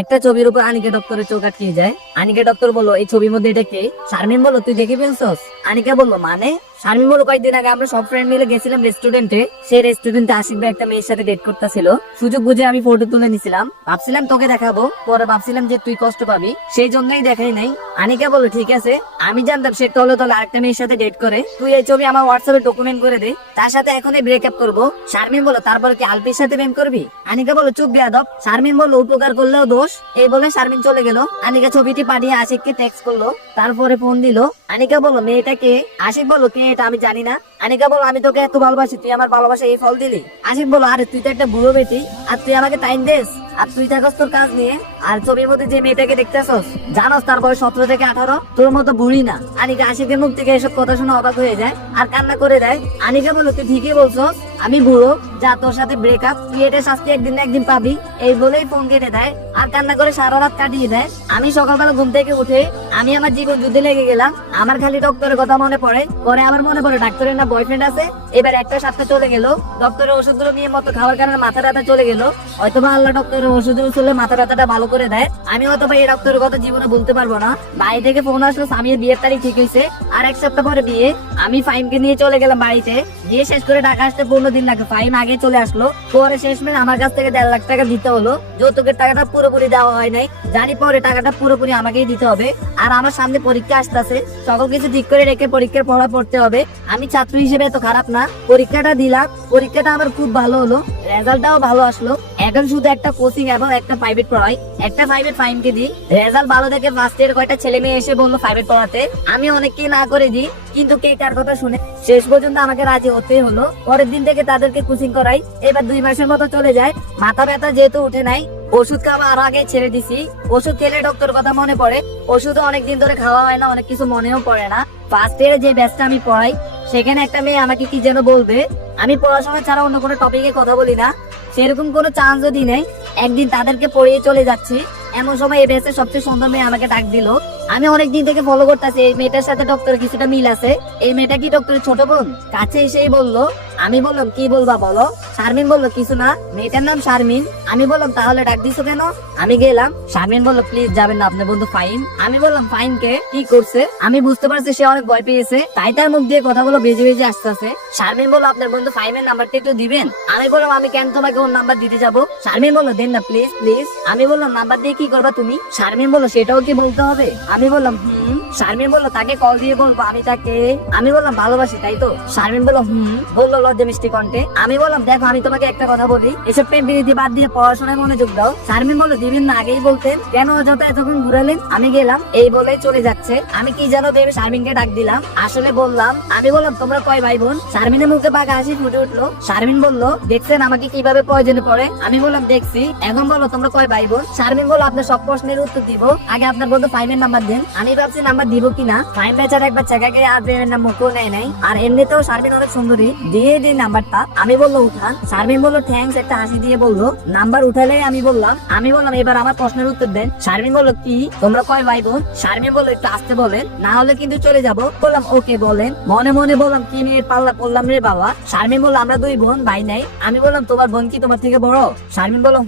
একটা ছবির উপর আনিকা ডক্টরের চোখ আটকে যায়। আনিকা ডক্টর বললো, এই ছবির মধ্যে এটা কে? শারমিন বললো, তুই দেখে ফেলছস? আনিকা বললো, মানে? শারমিন বললো, কয়েকদিন আগে আমরা সব ফ্রেন্ড মিলে গেছিলাম রেস্টুরেন্টে। সেই রেস্টুরেন্টে আশিক ভাই একটা মেয়ের সাথে ডেট করতেছিল। সুযোগ বুঝে আমি ফটো তুলে নিছিলাম, ভাবছিলাম তোকে দেখাবো, পরে ভাবছিলাম যে তুই কষ্ট পাবি, সেই জন্যই দেখাই নাই। আনিকা বললো, ঠিক আছে, আমি জানতাম সে তলে তলে আরেকটা মেয়ের সাথে ডেট করে। তুই এই ছবি আমার হোয়াটসঅ্যাপে ডকুমেন্ট করে দে, তার সাথে এখনই ব্রেকআপ করবো। শারমিন বললো, তারপরে কি আলপির সাথে প্রেম করবি? আনিকা বললো, চুপ বেয়াদব। শারমিন বললো, উপকার করলেও দোষ। এই বলে শারমিন চলে গেল। আনিকা ছবিটি পাঠিয়ে আশিককে টেক্সট করলো, তারপরে ফোন দিল। আনিকা বললো, মেয়েটা কে? আশিক বললো, কে এটা আমি জানি না। আনিকা বললো, আমি তোকে এত ভালোবাসি, তুই আমার ভালোবাসা এই ফল দিলি? আশিক বললো, আরে তুই তো একটা বুড়ো বেটি, আর তুই আমাকে টাইম দেস, আর তুই থাকস তোর কাজ নিয়ে। আর ছবির মধ্যে যে মেয়েটাকে দেখতেছস, জানোস তারপরে 17 থেকে 18, তোর মতো বুড়ি না। আনিকা আশিকের মুখ থেকে এসব কথা শুনে অবাক হয়ে যায় আর কান্না করে দেয়। আনিকা বললো, তুই ঠিকই বলছস, আমি বুড়ো, যা তোর সাথে ব্রেকআপ, তুই এটা শাস্তি একদিন না একদিন পাবি। এই বলেই ফোন কেটে দেয় আর কান্না করে সারা রাত কাটিয়ে দেয়। আমি সকালবেলা ঘুম থেকে উঠে আমি আমার জীবন যুদ্ধে লেগে গেলাম। আমার খালি ডক্টরের কথা মনে পড়ে, পরে আমার মনে পড়ে ডাক্তারের না বয়ফ্রেন্ড আছে। এবার একটা সপ্তাহ চলে গেল, ডক্টরের ওষুধগুলো নিয়ে মতো খাওয়ার কারণে মাথা ব্যথা চলে গেল। হয়তোবা আল্লাহ ডক্টরের ওষুধগুলো চলে মাথা ব্যথাটা ভালো করে দেয়। আমি হয়তোবা এই ডক্টরের কথা জীবনে বলতে পারবো না। বাড়ি থেকে ফোন আসলো, স্বামীর বিয়ের তারিখ ঠিক হয়েছে, আর এক সপ্তাহ পরে বিয়ে। আমি ফাইমকে নিয়ে চলে গেলাম বাড়িতে, গিয়ে শেষ করে টাকা আসতে 15 দিন লাগে। ফাইম আগে চলে আসলো, পরে শেষমেশ আমার কাছ থেকে 1.5 লাখ টাকা দিতে হলো। যৌতুকের টাকাটা পুরোপুরি দেওয়া হয় নাই, জানি পরে টাকাটা পুরোপুরি আমাকেই দিতে হবে। আর আমার সামনে পরীক্ষা আসতেছে, সকল কিছু ঠিক করে রেখে পরীক্ষার পড়া পড়তে হবে। আমি ছাত্র হিসেবে এত খারাপ না, পরীক্ষাটা দিলাম, পরীক্ষাটা আমার খুব ভালো হলো, রেজাল্টটাও ভালো আসলো। এখন শুধু একটা কোচিং এবং একটা প্রাইভেট পড়াই, একটা প্রাইভেট ফাইমকে দিই। রেজাল্ট ভালো দেখে ফার্স্ট ইয়ার কয়টা ছেলে মেয়ে এসে বললো প্রাইভেট পড়াতে, আমি অনেককে না করে দিই, কিন্তু কে কার কথা শুনে শেষ পর্যন্ত আমাকে রাজি হতে হলো। পরের দিন থেকে তাদেরকে কোচিং করাই। এবার 2 মাসের মতো চলে যায়, মাথা ব্যথা যেহেতু উঠে নাই, ওষুধ খাওয়া আর আগে ছেড়ে দিছি। ওষুধ খেলে ডক্টর কথা মনে পড়ে, ওষুধও অনেকদিন ধরে খাওয়া হয় না, অনেক কিছু মনেও পড়ে না। ফার্স্ট ইয়ারে যে ব্যাচটা আমি পড়াই, সেখানে একটা মেয়ে আমাকে কি যেন বলবে। আমি পড়াশোনা ছাড়া অন্য কোনো টপিকে কথা বলি না, সেরকম কোনো চান্সও দিই নাই। একদিন তাদেরকে পড়িয়ে চলে যাচ্ছি, এমন সময় এই ব্যাচের সবচেয়ে সুন্দর মেয়ে আমাকে ডাক দিল। আমি অনেকদিন থেকে ফলো করতেছি, এই মেয়েটার সাথে ডক্টরের কিছুটা মিল আছে। এই মেয়েটা কি ডক্টরের ছোট বোন? কাছে এসেই বললো। আমি বললাম, কি বলবা বলো? শারমিন বললো, কিছু না, মেয়েটার নাম শারমিন। আমি বললাম, তাহলে ডাক দিছো কেন? আমি গেলাম। শারমিন বললো, প্লিজ যাবেন না, আপনার বন্ধু ফাইন। আমি বললাম, ফাইন কে? কি করছে? আমি বুঝতে পারছি সে অনেক ভয় পেয়েছে, তাই তার মুখ দিয়ে কথাগুলো বেজে বেজে আসতেছে। শারমিন বললো, আপনার বন্ধু ফাইমের নাম্বারটা একটু দিবেন। আমি বললাম, আমি কেন তোমাকে ওর নাম্বার দিতে যাবো? শারমিন বললো, দেন না প্লিজ প্লিজ। আমি বললাম, নাম্বার দিয়ে কি করবা তুমি? শারমিন বললো, সেটাও কি বলতে হবে? আমি বললাম, শারমিন বললো, তাকে কল দিয়ে বলবো আমি তাকে। আমি বললাম, ভালোবাসি তাই তো? শারমিন বললো, বললো লজ্জা মিষ্টি কণ্ঠে। আমি বললাম, দেখো আমি তোমাকে একটা কথা বলি, এসব প্রেম প্রীতি বাদ দিয়ে পড়াশোনায় মনোযোগ দাও। শারমিন বললো, দিবেন না, আগেই বলতেন, কেন অযথা এতক্ষণ ঘুরালেন? আমি গেলাম, এই বলে চলে যাচ্ছে। আমি কি যেন ভেবে শারমিনকে ডাক দিলাম, আসলে বললাম, আমি বললাম, তোমরা কয় ভাই বোন? শারমিনের মুখে বাঘা হাসি ফুটে উঠলো। শারমিন বললো, দেখছেন আমাকে কিভাবে প্রয়োজনে পড়ে? আমি বললাম, দেখছি, এখন বলো তোমরা কয় ভাই বোন? শারমিন বললো, আপনার সব প্রশ্নের উত্তর দিব, আগে আপনার বন্ধু ফাইমের নাম্বার দেন। আমি ভাবছি নাম্বার দিব কিনা, ফাইম বেচারা একবার চেকাকে আর প্রেমের নাম মুখও নেয় নাই, আর এমনিতেও শারমিন অনেক সুন্দরী, দিয়ে দিই নাম্বারটা। আমি বললো, উঠান। শারমিন বললো, থ্যাঙ্কস, একটা হাসি দিয়ে বললো। নাম্বার উঠালে আমি বললাম, এবার আমার প্রশ্নের উত্তর দেন। শারমিন বললো, কি, তোমরা কয় ভাই বোন? শারমিন বললো, একটু আসতে বলেন, না হলে কিন্তু চলে যাবো। বললাম, ওকে বলেন। মনে মনে বললাম, কি নিয়ে পাল্লা করলাম রে বাবা। শারমিন বললো, আমরা 2 বোন, ভাই নাই। আমি বললাম, তোমার বোন কি তোমার থেকে বড়? শারমিন বললো,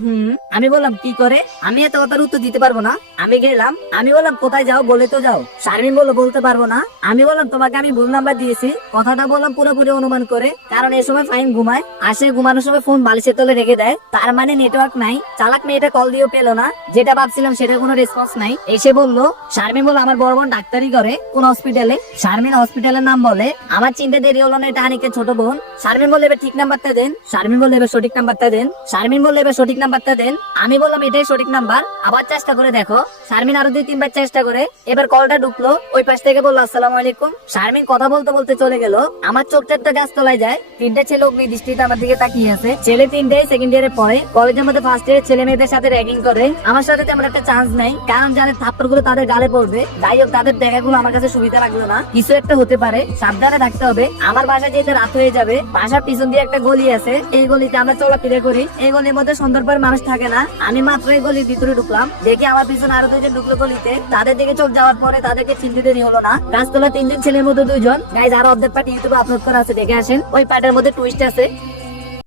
আমি বললাম, কি করে? আমি এত কথার উত্তর দিতে পারবো না। আমি গেলাম। আমি বললাম, কোথায় যাও বলে তো যাও। শারমিন বললো, বলতে পারবো না। আমি বললাম, তোমাকে আমি ভুল নাম্বার দিয়েছি। কথাটা বললাম পুরোপুরি অনুমান করে, কারণ এই সময় ফাইন ঘুমায়, আসে ঘুমানোর সময় ফোন বালিশের তলে রেখে দেয়, তার মানে নেটওয়ার্ক নাই। চালাক মেয়েটা কল দিয়েও পেলো না, যেটা ভাবছিলাম সেটার কোনো রেসপন্স নাই। এসে বললো, শারমিন বললো, আমার বড় বোন ডাক্তারি করে, কোন হসপিটালে? শারমিন হসপিটালের নাম বলে। আমার চিন্তা দেরি হলো না, এটা আনিকের ছোট বোন। শারমিন বললো, এবার ঠিক নাম্বারটা দেন। শারমিন বললো, এবার সঠিক নাম্বারটা দেন। শারমিন বললো, এবার সঠিক নাম্বারটা দেন। আমি বললাম, এটাই সঠিক নাম্বার, আবার চেষ্টা করে দেখো। শারমিন আরো 2-3 বার চেষ্টা করে, এবার কলটা ঢুকলো। ওই পাশ থেকে বললো, আসসালামু আলাইকুম। শারমিন কথা বলতে বলতে চলে গেল। আমার চোখটা একটা গাছ তলায় যায়, 3টে ছেলে অগ্নি দৃষ্টিতে আমার দিকে তাকিয়ে আছে। ছেলে 3টাই সেকেন্ড ইয়ারে পড়ে, কলেজের মধ্যে ফার্স্ট ইয়ারের ছেলে মেয়েদের সাথে র্যাগিং করে। আমার সাথে তেমন একটা চান্স নাই, কারণ জানে থাপ্পড় গুলো তাদের গালে পড়বে। যাই হোক, তাদের দেখাগুলো আমার কাছে সুবিধা লাগলো না, কিছু একটা হতে পারে, সাবধানে থাকতে হবে। আমার বাসায় যেতে রাত হয়ে যাবে, বাসার পিছন দিয়ে একটা গলি আছে, এই গলিতে আমরা চলাফেরা করি। এই গলির মধ্যে সুন্দর পর মানুষ থাকে না। আমি মাত্র এই গলির ভিতরে ঢুকলাম, দেখি আমার পিছনে আরো 2জন ঢুকলো গলিতে। তাদের দিকে চোখ যাওয়ার পরে তাদেরকে চিনতে দেরি হলো না। গাছতলা 3জন ছেলের মধ্যে 2জন। গাইজ, আরো অর্ধেক পার্ট ইউটিউবে আপলোড করা আছে, দেখে আসেন। ওই পার্টের মধ্যে টুইস্ট আছে।